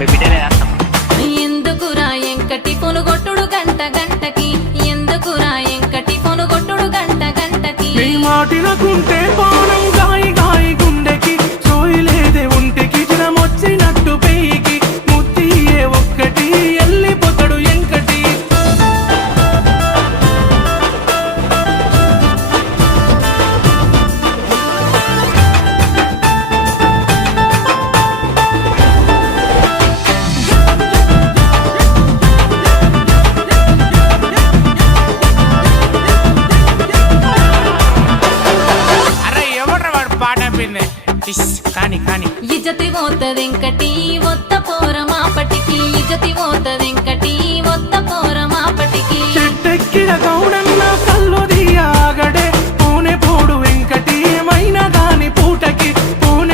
మీ బిడ్డలే రాస్తాం. ఎందుకురా ఎంకటి పొనుగొట్టుడు గంట గంటకి, ఎందుకురా ఎంకటి పొనుగొట్టుడు గంట గంటకి. నీ మాటినకుంటే పానం గాయి గాయి గుండెకి, సోయిలేదే ఒంటికి జ్వరమొచ్చినట్టు పెయికి, ముత్తియే ఒక్కటి ఎల్లిపోతాడు ఎంకటి. అరే ఎవడ్రా వాడు పాట పిందే కానీ కానీ ఇజ్జతి పోతదెంకటి ఒత్త పోరమాపటికి, ఇజ్జతి పోతదెంకటి ఒత్త పోరమాపటికి. చెట్టెక్కిన